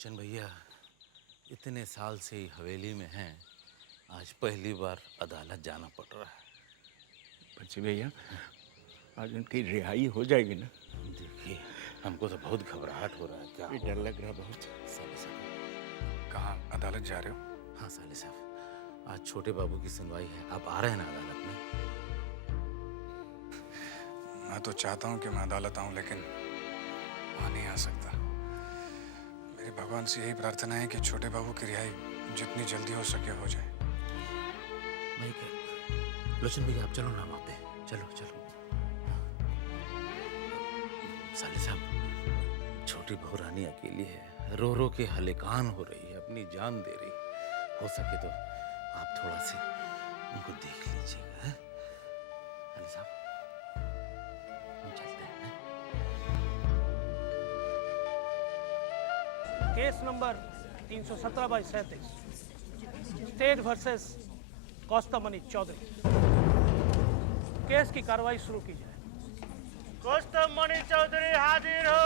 लोचन भैया इतने साल से ही हवेली में हैं, आज पहली बार अदालत जाना पड़ रहा है। बच्चे भैया आज उनकी रिहाई हो जाएगी ना? देखिए हमको तो बहुत घबराहट हो रहा है। क्या डर लग रहा बहुत। साले साहब कहाँ अदालत जा रहे हो? हाँ साले साहब, आज छोटे बाबू की सुनवाई है। आप आ रहे हैं ना अदालत में? मैं तो चाहता हूँ कि मैं अदालत आऊँ, लेकिन वहाँ नहीं आ सकता। मेरी भगवान से यही प्रार्थना है कि छोटे बाबू की रिहाई जितनी जल्दी हो सके हो जाए। नहीं कर लोचन भैया, आप चलो ना वहाँ पे। चलो चलो। साले साहब, छोटी बहू रानी अकेली है, रो रो के हलेकान हो रही है, अपनी जान दे रही। हो सके तो आप थोड़ा से उनको देख लीजिएगा। साले साहब हम चलते हैं। Case number 317/37 state versus Kaustamani Chaudhary. Case की कार्रवाई शुरू की जाए। कौस्तमनी चौधरी हाजिर हो।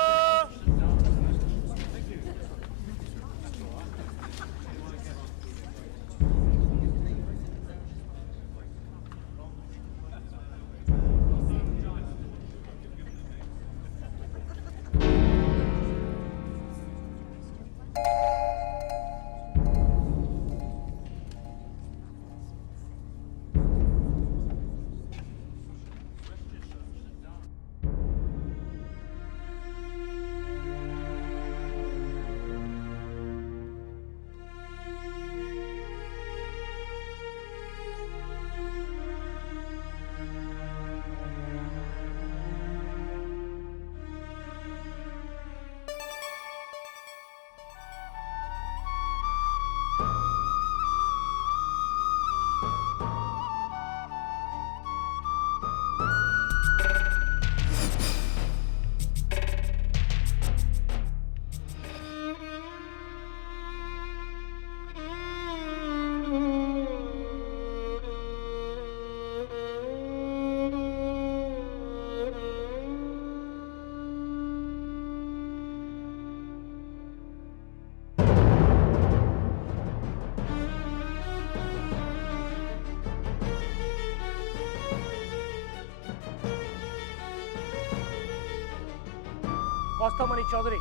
कौस्तमनी चौधरी,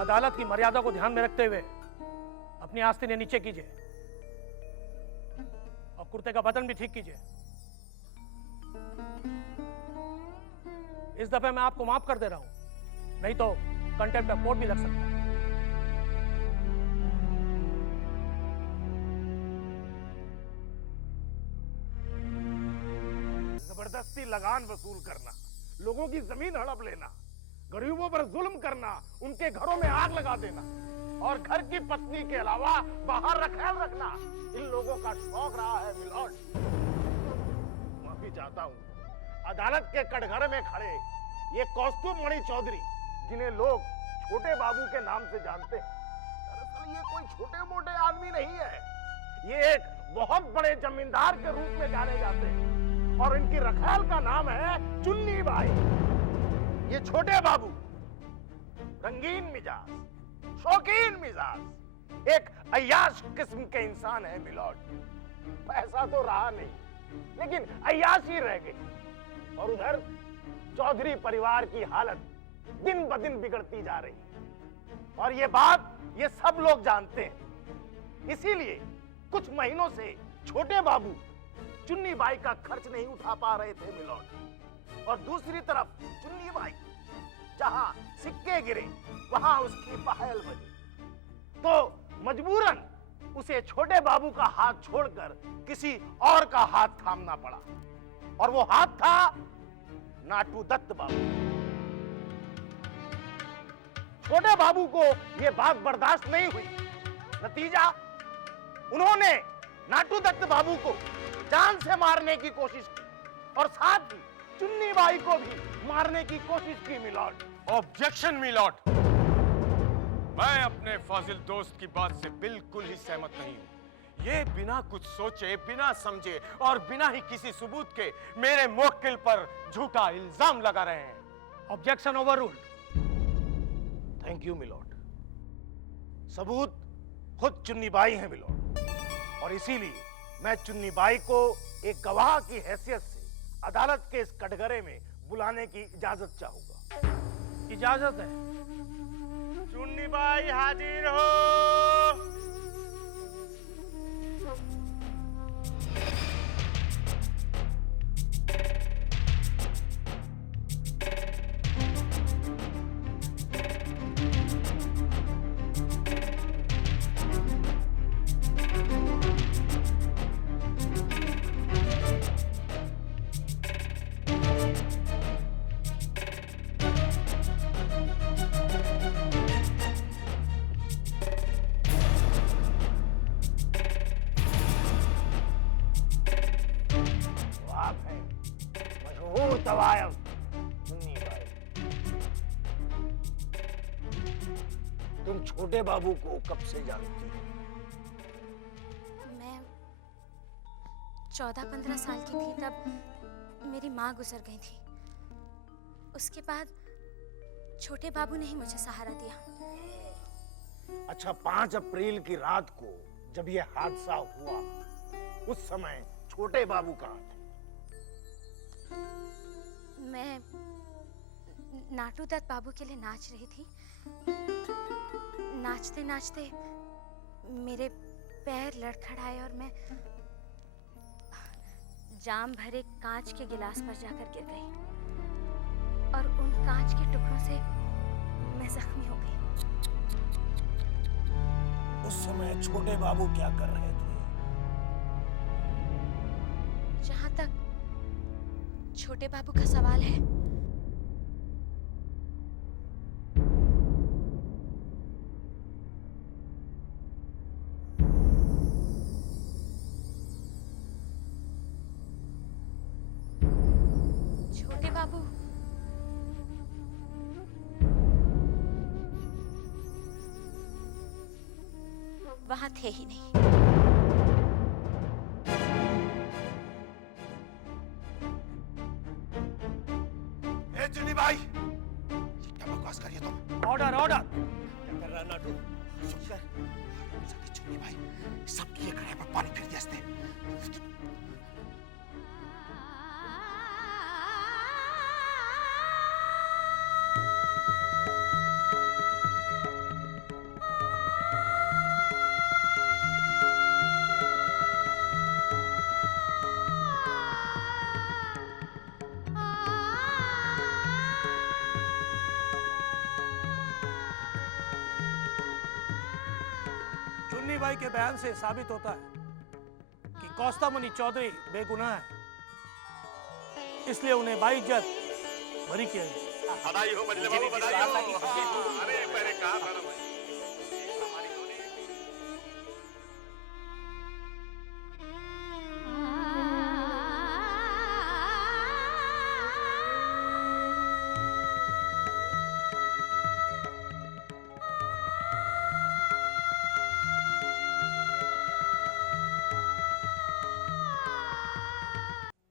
अदालत की मर्यादा को ध्यान में रखते हुए अपनी आस्तीनें नीचे कीजिए और कुर्ते का बटन भी ठीक कीजिए। इस दफे मैं आपको माफ कर दे रहा हूं, नहीं तो कंटेम्प्ट ऑफ कोर्ट भी लग सकता है। जबरदस्ती लगान वसूल करना, लोगों की जमीन हड़प लेना, गरीबों पर जुल्म करना, उनके घरों में आग लगा देना और घर की पत्नी के अलावा बाहर रखेल रखना इन लोगों का शौक रहा है मिलॉर्ड। माफी चाहता हूं। अदालत के कटघरे में खड़े ये कौस्तुभमणि चौधरी, जिन्हें लोग छोटे बाबू के नाम से जानते हैं, दरअसल ये कोई छोटे मोटे आदमी नहीं है। ये एक बहुत बड़े जमींदार के रूप में जाने जाते हैं और इनकी रखेल का नाम है चुन्नी बाई। ये छोटे बाबू रंगीन मिजाज, शौकीन मिजाज, एक अय्याश किस्म के इंसान है मिलॉर्ड। पैसा तो रहा नहीं, लेकिन अय्याशी रह गई। और उधर चौधरी परिवार की हालत दिन ब दिन बिगड़ती जा रही, और ये बात ये सब लोग जानते हैं। इसीलिए कुछ महीनों से छोटे बाबू चुन्नी बाई का खर्च नहीं उठा पा रहे थे मिलॉर्ड। और दूसरी तरफ चुन्नी बाई, जहां सिक्के गिरे वहां उसकी पायल बजी, तो मजबूरन उसे छोटे बाबू का हाथ छोड़कर किसी और का हाथ थामना पड़ा, और वो हाथ था नाटू दत्त बाबू। छोटे बाबू को यह बात बर्दाश्त नहीं हुई। नतीजा, उन्होंने नाटू दत्त बाबू को जान से मारने की कोशिश की और साथ ही चुन्नी बाई को भी मारने की कोशिश की मिलॉर्ड। ऑब्जेक्शन मिलॉर्ड, मैं अपने फाजिल दोस्त की बात से बिल्कुल ही सहमत नहीं हूं। ये बिना कुछ सोचे, बिना समझे और बिना ही किसी सबूत के मेरे मुवक्किल पर झूठा इल्जाम लगा रहे हैं। Objection overruled. Thank you my lord. सबूत खुद चुन्नी बाई हैं मिलोड, और इसीलिए मैं चुन्नी बाई को एक गवाह की हैसियत से अदालत के इस कटघरे में बुलाने की इजाजत चाहूंगा। इजाजत है। चुन्नी बाई हाजिर हो। आप हैं मशहूर तवायफ चुन्नी बाई। तुम छोटे बाबू को कब से जानती हो? मैं 14-15 साल की थी तब मेरी माँ गुजर गई थी। उसके बाद छोटे बाबू ने ही मुझे सहारा दिया। अच्छा, 5 अप्रैल की रात को जब यह हादसा हुआ, उस समय छोटे बाबू कहाँ थे? मैं नाटू दत्त बाबू के लिए नाच रही थी। नाचते नाचते मेरे पैर लड़खड़ाए और मैं जाम भरे कांच के गिलास पर जाकर गिर गई और उन कांच के टुकड़ों से मैं जख्मी हो गई। उस समय छोटे बाबू क्या कर रहे थे? जहां तक छोटे बाबू का सवाल है, छोटे बाबू वहां थे ही नहीं। चुन्नी बाई, क्या बकवास कर रही हो तुम? Order order. क्या कर रहा है नाटू? चुन्नी बाई, सब किए खड़े पर पानी फिर दिया इसने। चुन्नी बाई के बयान से साबित होता है कि कौस्ता मनी चौधरी बेगुनाह है, इसलिए उन्हें बाइज्जत बरी किया गया। बधाई हो मजले बाबू, बधाई हो। अरे मैंने कहा था ना भाई।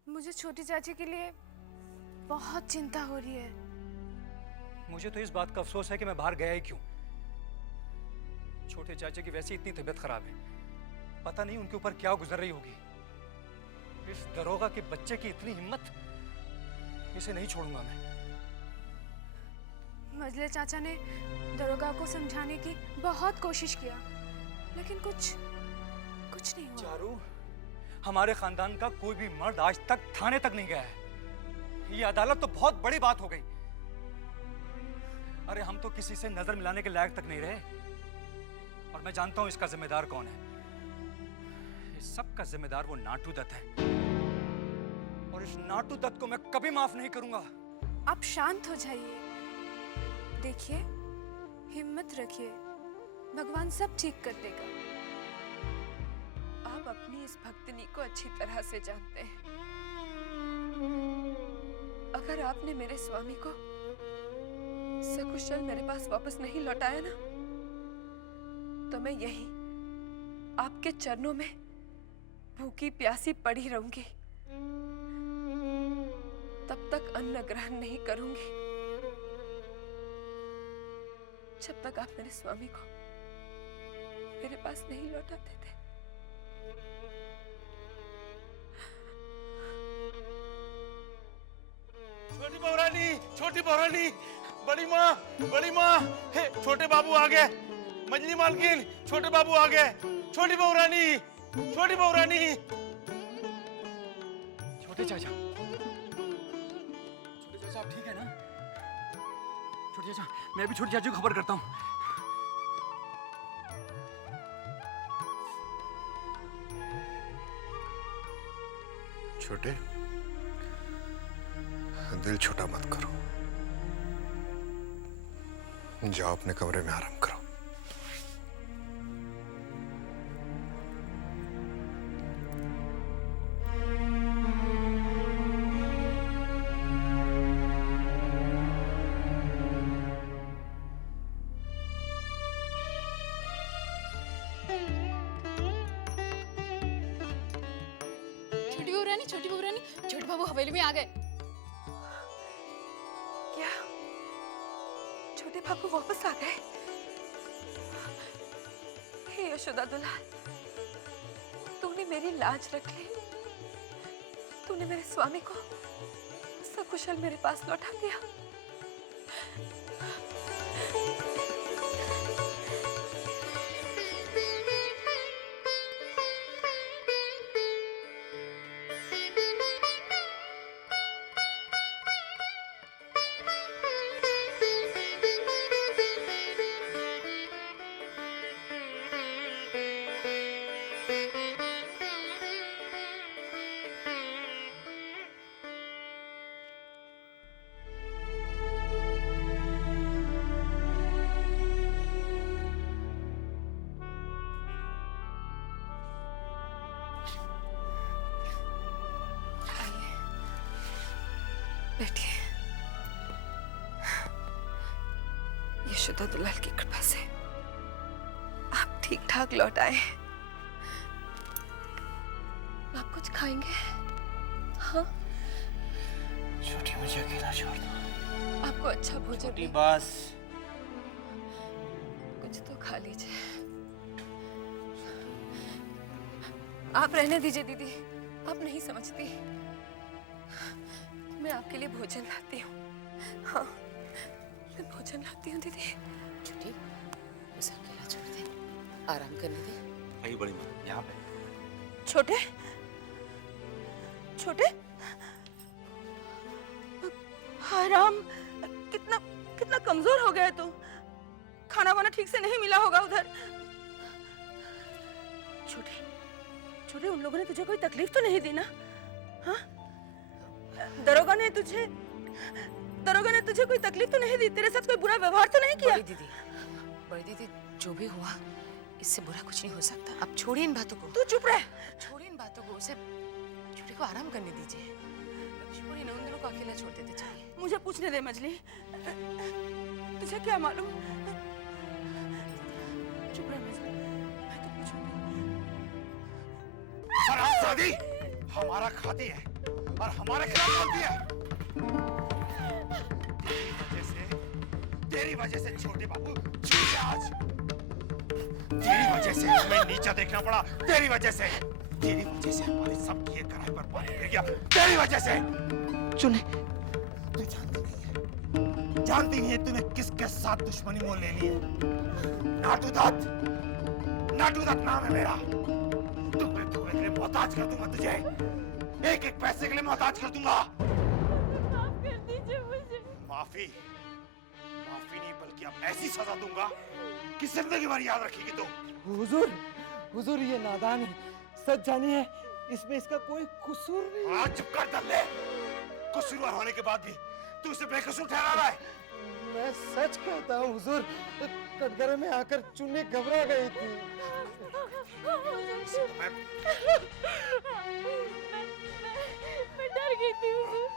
मुझे छोटी चाची के लिए बहुत चिंता हो रही है। मुझे तो इस बात का अफसोस है कि मैं बाहर गया ही क्यों। छोटे चाचे की वैसी इतनी तबीयत खराब है, पता नहीं उनके ऊपर क्या गुजर रही होगी। इस दरोगा के बच्चे की इतनी हिम्मत, इसे नहीं छोड़ूंगा मैं। मजले चाचा ने दरोगा को समझाने की बहुत कोशिश किया, लेकिन कुछ नहीं हुआ। चारू, हमारे खानदान का कोई भी मर्द आज तक थाने तक नहीं गया है। ये अदालत तो बहुत बड़ी बात हो गई। अरे हम तो किसी से नजर मिलाने के लायक तक नहीं रहे, और मैं जानता हूं इसका जिम्मेदार कौन है। इस सब का जिम्मेदार वो नाटू दत्त है, और इस नाटू दत्त को मैं कभी माफ नहीं करूंगा। आप शांत हो जाइए, देखिए, हिम्मत रखिए, भगवान सब ठीक कर देगा। आप अपनी इस भक्तनी को अच्छी तरह से जानते हैं। अगर आपने मेरे स्वामी को सकुशल मेरे पास वापस नहीं लौटाया ना, तो मैं यहीं आपके चरणों में भूखी प्यासी पड़ी रहूंगी। तब तक अन्न ग्रहण नहीं करूंगी जब तक आप मेरे स्वामी को मेरे पास नहीं लौटाते थे। छोटी बहुरानी, बड़ी माँ, हे, छोटे बाबू आ गए। मजली मालकिन, छोटे बाबू आ गए। छोटी बहुरानी। छोटे चाचा आप ठीक है ना? छोटे चाचा, मैं भी छोटी चाची को खबर करता हूँ। छोटे, दिल छोटा मत करो, जाओ अपने कमरे में आराम करो। छोटी बहुरानी, छोटे बाबू हवेली में आ गए। क्या छोटे बाबू वापस आ गए? हे यशोदा दुलाल, तूने मेरी लाज रख ली। तूने मेरे स्वामी को सकुशल मेरे पास लौटा दिया। बैठिए। यशोदा दुलाल की कृपा से आप ठीक ठाक लौट आए। आप कुछ खाएंगे? हाँ? छोटी, मुझे अकेला छोड़ दो। आपको अच्छा भोजन छोटी, बस। कुछ तो खा लीजिए। आप रहने दीजिए दीदी, आप नहीं समझती। मैं आपके लिए भोजन लाती हूँ। हाँ, मैं भोजन लाती हूँ दीदी। छोटी, उसे अकेला छोड़ दे, आराम करने दे। आई बड़ी माँ, यहाँ पे। छोटे, छोटे, हाय राम, कितना कमजोर हो गया तू। खाना वाना ठीक से नहीं मिला होगा उधर। छोटे, छोटे, उन लोगों ने तुझे कोई तकलीफ तो नहीं दी ना? हाँ? दरोगा ने तुझे कोई तकलीफ तो नहीं दी? तेरे साथ कोई बुरा व्यवहार तो नहीं किया? बड़ी दीदी, जो भी हुआ इससे बुरा कुछ नहीं हो सकता। अब छोड़िए इन बातों को। तू चुप रह। छोड़िए इन बातों को, उसे छोटे को आराम करने दीजिए। छोड़िए ना, उन दोनों को अकेला छोड़ देते चलिए। मुझे पूछने दे मजली, तुझे क्या मालूम? चुप रह मजली, मैं तो पूछूंगी। हरामजादी, हमारा खाती है और हमारे खिलाफ बोलती है। तेरी वजह से छोटे बाबू छूटे आज। तेरी वजह से हमें नीचा देखना पड़ा। तेरी वजह से हमारे सब किए कराए पर पानी गिर गया। तेरी वजह से। चुने, तू जानती नहीं है तूने किसके साथ दुश्मनी मोल ले ली है। नाटू दत्त नाम है मेरा। टुकड़े टुकड़े के लिए मोहताज कर दूंगा तुझे। एक एक पैसे के लिए मोहताज कर दूंगा। माफ कर दीजिए मुझे। माफी नहीं, बल्कि अब ऐसी सजा दूंगा कि जिंदगी भर याद रखेगी तू। हुजूर ये नादान है, सच जानिए इसमें इसका कोई कसूर नहीं। हाँ, चुप कर दल्ले। कसूरवार होने के बाद भी तू उसे बेकसूर ठहरा रहा है। मैं सच कहता हूँ हुजूर, कटघरे में आकर चुन्नी घबरा गई थी। मैं डर गई थी हुजूर।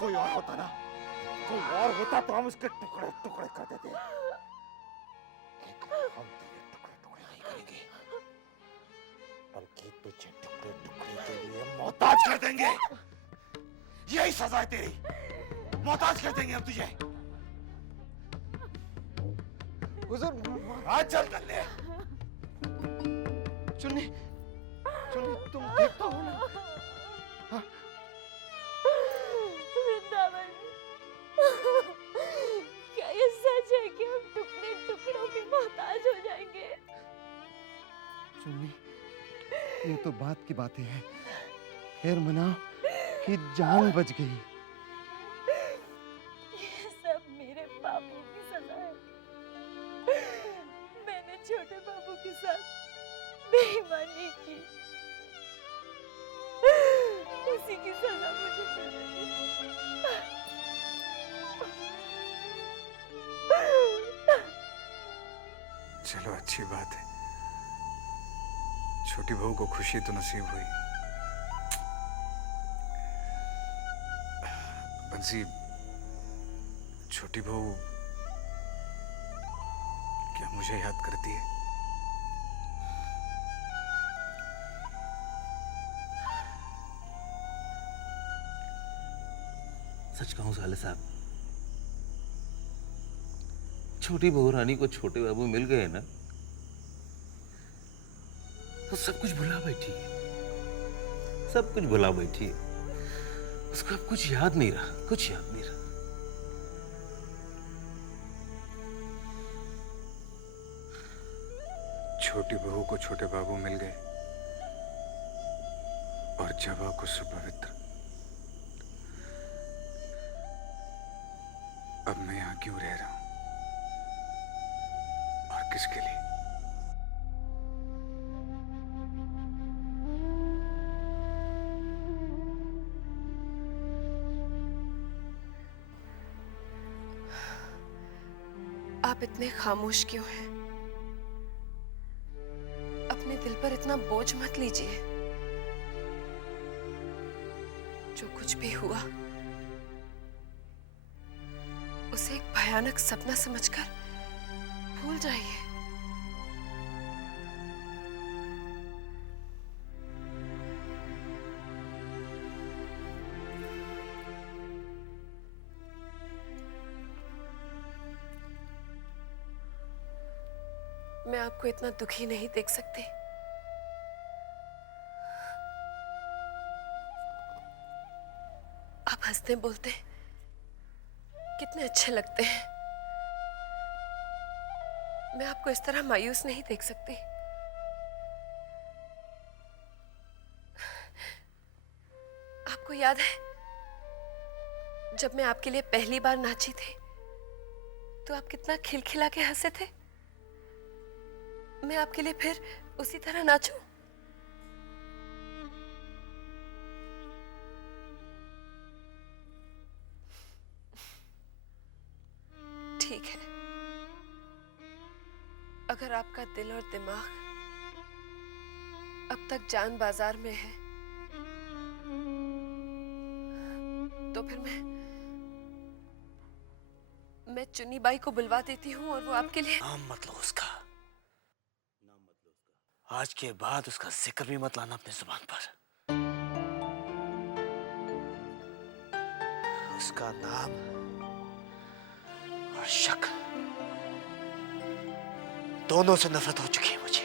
कोई और होता तो हम उसके टुकड़े टुकड़े कर देते। हम तेरे टुकड़े टुकड़े नहीं करेंगे, बल्कि तुझे टुकड़े टुकड़े के लिए मोहताज कर देंगे। यही सजा है तेरी। मोहताज कर देंगे हम तुझे। हुजूर, आज चल दल्ले, चुन्नी चुन्नी तुम ठीक तो हो ना? हाँ? वृंदावन, क्या ये सच है कि हम टुकड़े टुकड़ों के मोहताज हो जाएंगे? चुन्नी ये तो बात की बातें हैं। खैर मनाओ कि जान बच गई। ये सब मेरे बाबू की सजा है। मैंने छोटे बाबू के साथ बेईमानी की, उसी की सजा मुझे मिल रही है। चलो अच्छी बात है, छोटी बहू को खुशी तो नसीब हुई। बंसी, छोटी बहू क्या मुझे याद करती है? सच कहूं साले साहब, छोटी बहू रानी को छोटे बाबू मिल गए ना, तो सब कुछ भुला बैठी है। सब कुछ भुला बैठी है। उसको अब कुछ याद नहीं रहा, कुछ याद नहीं रहा। छोटी बहू को छोटे बाबू मिल गए और जवा को सुपवित्र। अब मैं यहां क्यों रह रहा हूं और किसके लिए? आप इतने खामोश क्यों हैं? अपने दिल पर इतना बोझ मत लीजिए। जो कुछ भी हुआ उसे एक भयानक सपना समझकर भूल जाइए। मैं आपको इतना दुखी नहीं देख सकती। आप हंसते बोलते कितने अच्छे लगते हैं। मैं आपको इस तरह मायूस नहीं देख सकती। आपको याद है जब मैं आपके लिए पहली बार नाची थी तो आप कितना खिलखिला के हंसे थे। मैं आपके लिए फिर उसी तरह नाचूं? ठीक है, अगर आपका दिल और दिमाग अब तक जान बाजार में है तो फिर मैं चुन्नी बाई को बुलवा देती हूँ और वो आपके लिए। नाम मत लो उसका, आज के बाद उसका जिक्र भी मत लाना अपने जुबान पर। उसका नाम और शक दोनों से नफरत हो चुकी है मुझे।